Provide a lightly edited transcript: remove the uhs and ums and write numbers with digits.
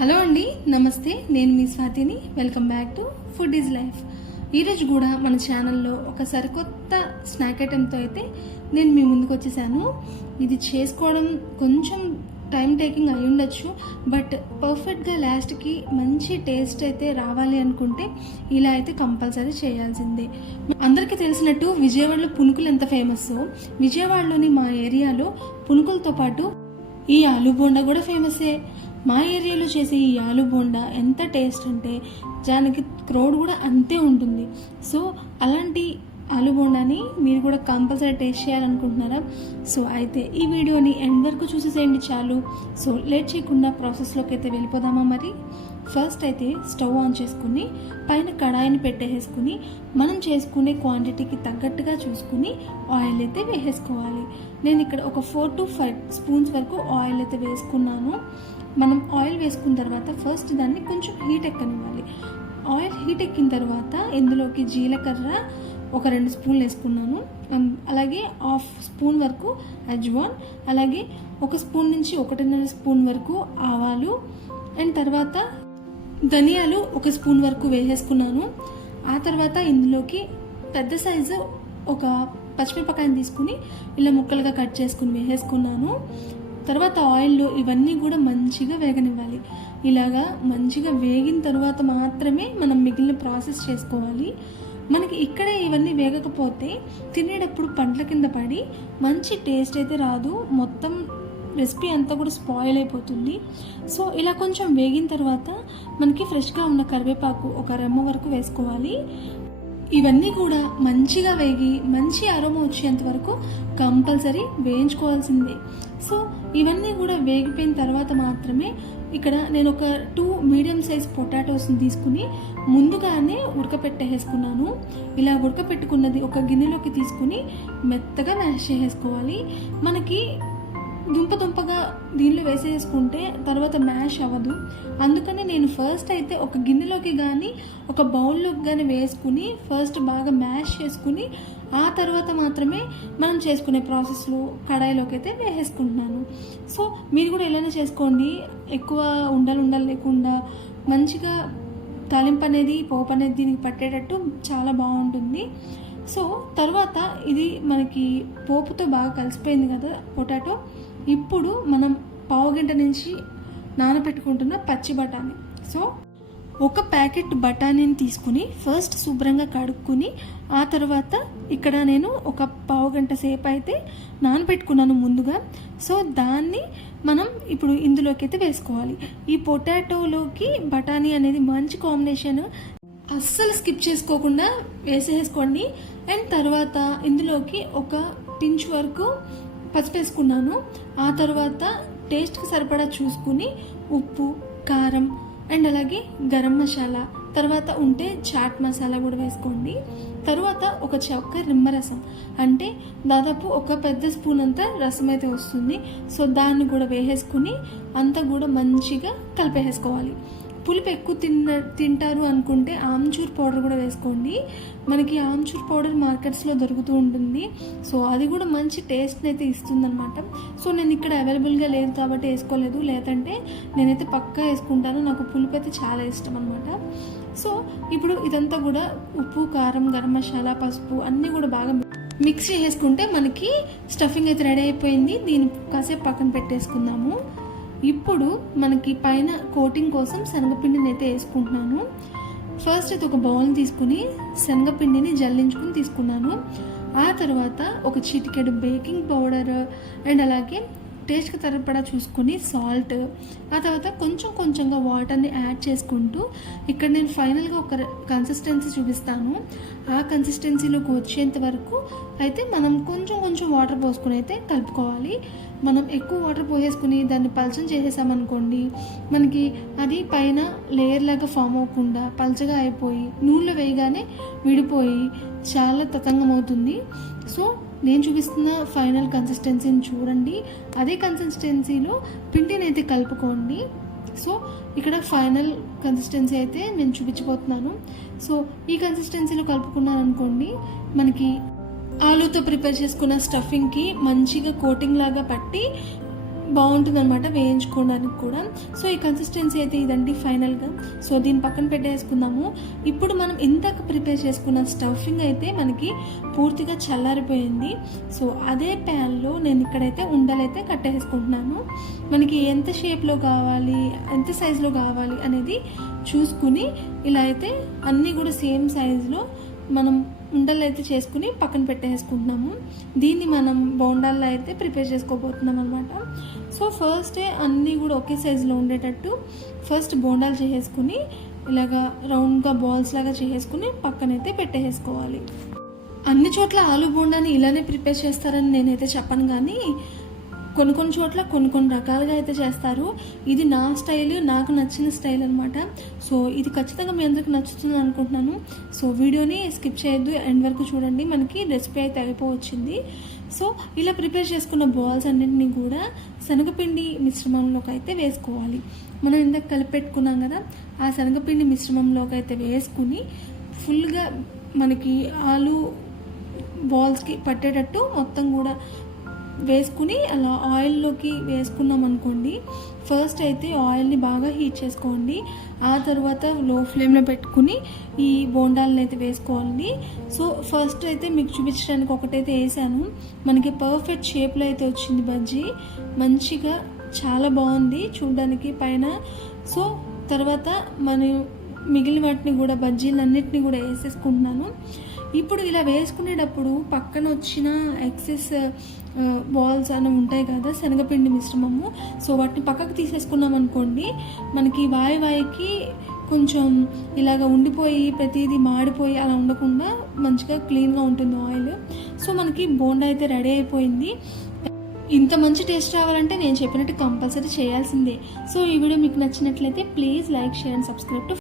Hello అండి, నమస్తే. నేను మీ స్వాతిని. Welcome back to food is life. ఈరోజు కూడా మన ఛానల్లో ఒక సరికొత్త స్నాక్ ఐటెంతో అయితే నేను మీ ముందుకు వచ్చేసాను. ఇది చేసుకోవడం కొంచెం టైం టేకింగ్ అయి ఉండొచ్చు, బట్ పర్ఫెక్ట్గా లాస్ట్కి మంచి టేస్ట్ అయితే రావాలి అనుకుంటే ఇలా అయితే కంపల్సరీ చేయాల్సిందే. అందరికీ తెలిసినట్టు విజయవాడలో పునుకులు ఎంత ఫేమస్సో, విజయవాడలోని మా ఏరియాలో పునుకులతో పాటు ఈ ఆలూ బోండా కూడా ఫేమస్సే. మా ఏరియాలో చేసే ఈ ఆలూ బోండా ఎంత టేస్ట్ అంటే దానికి క్రౌడ్ కూడా అంతే ఉంటుంది. సో అలాంటి ఆలూ బోండాని మీరు కూడా కంపల్సరీ టేస్ట్ చేయాలనుకుంటున్నారా? సో అయితే ఈ వీడియోని ఎండ్ వరకు చూసేసేయండి చాలు. సో లేట్ చేయకుండా ప్రాసెస్లోకి అయితే వెళ్ళిపోదామా మరి. ఫస్ట్ అయితే స్టవ్ ఆన్ చేసుకుని పైన కడాయిని పెట్టేసుకుని మనం చేసుకునే క్వాంటిటీకి తగ్గట్టుగా చూసుకుని ఆయిల్ అయితే వేసేసుకోవాలి. నేను ఇక్కడ ఒక 4 to 5 స్పూన్స్ వరకు ఆయిల్ అయితే వేసుకున్నాను. మనం ఆయిల్ వేసుకున్న తర్వాత ఫస్ట్ దాన్ని కొంచెం హీట్ ఎక్కనివ్వాలి. ఆయిల్ హీట్ ఎక్కిన తర్వాత ఇందులోకి జీలకర్ర ఒక 2 స్పూన్లు వేసుకున్నాను. అలాగే 1/2 స్పూన్ వరకు అజ్వాన్, అలాగే 1 స్పూన్ నుంచి 1.5 స్పూన్ వరకు ఆవాలు, అండ్ తర్వాత ధనియాలు 1 స్పూన్ వరకు వేసేసుకున్నాను. ఆ తర్వాత ఇందులోకి పెద్ద సైజు ఒక పచ్చిమిరపకాయని తీసుకుని ఇలా ముక్కలుగా కట్ చేసుకుని వేసేసుకున్నాను. తర్వాత ఆయిల్లో ఇవన్నీ కూడా మంచిగా వేగనివ్వాలి. ఇలాగా మంచిగా వేగిన తర్వాత మాత్రమే మనం మిగిలిన ప్రాసెస్ చేసుకోవాలి. మనకి ఇక్కడే ఇవన్నీ వేగకపోతే తినేటప్పుడు పండ్ల కింద పడి మంచి టేస్ట్ అయితే రాదు, మొత్తం రెసిపీ అంతా కూడా స్పాయిల్ అయిపోతుంది. సో ఇలా కొంచెం వేగిన తర్వాత మనకి ఫ్రెష్గా ఉన్న కరివేపాకు ఒక రెమ్మ వరకు వేసుకోవాలి. ఇవన్నీ కూడా మంచిగా వేగి మంచి అరోమా వచ్చేంత వరకు కంపల్సరీ వేయించుకోవాల్సిందే. సో ఇవన్నీ కూడా వేగిపోయిన తర్వాత మాత్రమే ఇక్కడ నేను ఒక 2 మీడియం సైజ్ పొటాటోస్ని తీసుకుని ముందుగానే ఉడకపెట్టేసుకున్నాను. ఇలా ఉడకపెట్టుకున్నది ఒక గిన్నెలోకి తీసుకుని మెత్తగా మ్యాష్ చేసేసుకోవాలి. మనకి దుంపగా దీనిలో వేసేసుకుంటే తర్వాత మ్యాష్ అవ్వదు. అందుకని నేను ఫస్ట్ అయితే ఒక గిన్నెలోకి కానీ ఒక బౌల్లోకి కానీ వేసుకుని ఫస్ట్ బాగా మ్యాష్ చేసుకుని ఆ తర్వాత మాత్రమే మనం చేసుకునే ప్రాసెస్లో కడాయిలోకి అయితే వేసేసుకుంటున్నాను. సో మీరు కూడా ఇలానే చేసుకోండి. ఎక్కువ ఉండాలి లేకుండా మంచిగా తాలింపు అనేది పోపు అనేది దీనికి పట్టేటట్టు చాలా బాగుంటుంది. సో తర్వాత ఇది మనకి పోపుతో బాగా కలిసిపోయింది కదా పొటాటో. ఇప్పుడు మనం పావు గంట నుంచి నానబెట్టుకుంటున్న పచ్చి బఠానీ. సో ఒక ప్యాకెట్ బఠానీని తీసుకుని ఫస్ట్ శుభ్రంగా కడుక్కుని ఆ తర్వాత ఇక్కడ నేను ఒక పావు గంట సేపు అయితే నానబెట్టుకున్నాను ముందుగా. సో దాన్ని మనం ఇప్పుడు ఇందులోకి అయితే వేసుకోవాలి. ఈ పొటాటోలోకి బఠానీ అనేది మంచి కాంబినేషన్, అస్సలు స్కిప్ చేసుకోకుండా వేసేసుకోండి. అండ్ తర్వాత ఇందులోకి ఒక పించ్ వరకు పసుపు వేసుకున్నాను. ఆ తర్వాత టేస్ట్కి సరిపడా చూసుకుని ఉప్పు, కారం అండ్ అలాగే గరం మసాలా, తర్వాత ఉంటే చాట్ మసాలా కూడా వేసుకోండి. తర్వాత ఒక చెక్క నిమ్మరసం, అంటే దాదాపు ఒక పెద్ద స్పూన్ అంతా రసం అయితే వస్తుంది. సో దాన్ని కూడా వేసేసుకుని అంతా కూడా మంచిగా కలిపేసుకోవాలి. పులుపు ఎక్కువ తింటారు అనుకుంటే ఆమ్చూర్ పౌడర్ కూడా వేసుకోండి. మనకి ఆమ్చూర్ పౌడర్ మార్కెట్స్లో దొరుకుతూ ఉంటుంది. సో అది కూడా మంచి టేస్ట్ని అయితే ఇస్తుందన్నమాట. సో నేను ఇక్కడ అవైలబుల్గా లేదు కాబట్టి వేసుకోలేదు, లేదంటే నేనైతే పక్కా వేసుకుంటాను. నాకు పులుపు అయితే చాలా ఇష్టం అనమాట. సో ఇప్పుడు ఇదంతా కూడా ఉప్పు, కారం, గరం మసాలా, పసుపు అన్నీ కూడా బాగా మిక్స్ చేసుకుంటే మనకి స్టఫింగ్ అయితే రెడీ అయిపోయింది. దీన్ని కాసేపు పక్కన పెట్టేసుకుందాము. ఇప్పుడు మనకి పైన కోటింగ్ కోసం శనగపిండిని అయితే వేసుకుంటున్నాను. ఫస్ట్ అయితే ఒక బౌల్ తీసుకుని శనగపిండిని జల్లించుకుని తీసుకున్నాను. ఆ తర్వాత ఒక చిటికెడు బేకింగ్ పౌడర్ అండ్ అలాగే టేస్ట్కి సరిపడా చూసుకొని సాల్ట్, ఆ తర్వాత కొంచెంగా వాటర్ని యాడ్ చేసుకుంటూ ఇక్కడ నేను ఫైనల్గా ఒక కన్సిస్టెన్సీ చూపిస్తాను. ఆ కన్సిస్టెన్సీలోకి వచ్చేంత వరకు అయితే మనం కొంచెం వాటర్ పోసుకుని అయితే కలుపుకోవాలి. మనం ఎక్కువ వాటర్ పోసేసుకుని దాన్ని పల్చం చేసేసామనుకోండి, మనకి అది పైన లేయర్ లాగా ఫామ్ అవ్వకుండా పల్చగా అయిపోయి నూనెలో వేయగానే విడిపోయి చాలా తతంగం అవుతుంది. సో నేను చూపిస్తున్న ఫైనల్ కన్సిస్టెన్సీని చూడండి. అదే కన్సిస్టెన్సీలో పిండిని అయితే కలుపుకోండి. సో ఇక్కడ ఫైనల్ కన్సిస్టెన్సీ అయితే నేను చూపించబోతున్నాను. సో ఈ కన్సిస్టెన్సీలో కలుపుకున్నాను అనుకోండి, మనకి ఆలూతో ప్రిపేర్ చేసుకున్న స్టఫింగ్కి మంచిగా కోటింగ్ లాగా పట్టి బాగుంటుంది అనమాట వేయించుకోవడానికి కూడా. సో ఈ కన్సిస్టెన్సీ అయితే ఇదండి ఫైనల్గా. సో దీన్ని పక్కన పెట్టేసుకుందాము. ఇప్పుడు మనం ఇంతకు ప్రిపేర్ చేసుకున్న స్టఫింగ్ అయితే మనకి పూర్తిగా చల్లారిపోయింది. సో అదే ప్యాన్లో నేను ఇక్కడైతే ఉండలైతే కట్టేసుకుంటున్నాను. మనకి ఎంత షేప్లో కావాలి, ఎంత సైజులో కావాలి అనేది చూసుకుని ఇలా అయితే అన్నీ కూడా సేమ్ సైజులో మనం ఉండలు అయితే చేసుకుని పక్కన పెట్టేసుకుంటున్నాము. దీన్ని మనం బోండాల్లో అయితే ప్రిపేర్ చేసుకోబోతున్నాం అనమాట. సో ఫస్టే అన్నీ కూడా ఒకే సైజులో ఉండేటట్టు ఫస్ట్ బోండాలు చేసేసుకుని ఇలాగా రౌండ్గా బాల్స్ లాగా చేసేసుకుని పక్కనైతే పెట్టేసుకోవాలి. అన్ని చోట్ల ఆలు బోండాని ఇలానే ప్రిపేర్ చేస్తారని నేనైతే చెప్పను, కానీ కొన్ని చోట్ల కొన్ని రకాలుగా అయితే చేస్తారు. ఇది నా స్టైల్, నాకు నచ్చిన స్టైల్ అనమాట. సో ఇది ఖచ్చితంగా మీ అందరికి నచ్చుతుంది అనుకుంటున్నాను. సో వీడియోని స్కిప్ చేయొద్దు, ఎండ్ వరకు చూడండి. మనకి రెసిపీ అయితే అయిపోవచ్చింది. సో ఇలా ప్రిపేర్ చేసుకున్న బాల్స్ అన్నింటినీ కూడా శనగపిండి మిశ్రమంలోకి అయితే వేసుకోవాలి. మనం ఇందాక కలిపెట్టుకున్నాం కదా, ఆ శనగపిండి మిశ్రమంలోకి అయితే వేసుకుని ఫుల్గా మనకి ఆలు బాల్స్కి పట్టేటట్టు మొత్తం కూడా వేసుకుని అలా ఆయిల్లోకి వేసుకున్నాం అనుకోండి. ఫస్ట్ అయితే ఆయిల్ని బాగా హీట్ చేసుకోండి. ఆ తర్వాత లో ఫ్లేమ్లో పెట్టుకుని ఈ బోండాలను అయితే వేసుకోవాలి. సో ఫస్ట్ అయితే మీకు చూపించడానికి ఒకటైతే వేసాను. మనకి పర్ఫెక్ట్ షేప్లో అయితే వచ్చింది బజ్జీ, మంచిగా చాలా బాగుంది చూడడానికి పైన. సో తర్వాత మనం మిగిలిన వాటిని కూడా బజ్జీలన్నిటిని కూడా వేసేసుకుంటున్నాను. ఇప్పుడు ఇలా వేసుకునేటప్పుడు పక్కన వచ్చిన ఎక్సెస్ బాల్స్ అని ఉంటాయి కదా శనగపిండి మిశ్రమము, సో వాటిని పక్కకు తీసేసుకున్నాం అనుకోండి, మనకి వాయికి కొంచెం ఇలాగ ఉండిపోయి ప్రతిదీ మాడిపోయి అలా ఉండకుండా మంచిగా క్లీన్గా ఉంటుంది ఆయిల్. సో మనకి బోండా అయితే రెడీ అయిపోయింది. ఇంత మంచి టేస్ట్ రావాలంటే నేను చెప్పినట్టు కంపల్సరీ చేయాల్సిందే. సో ఈ వీడియో మీకు నచ్చినట్లయితే please like, share and subscribe to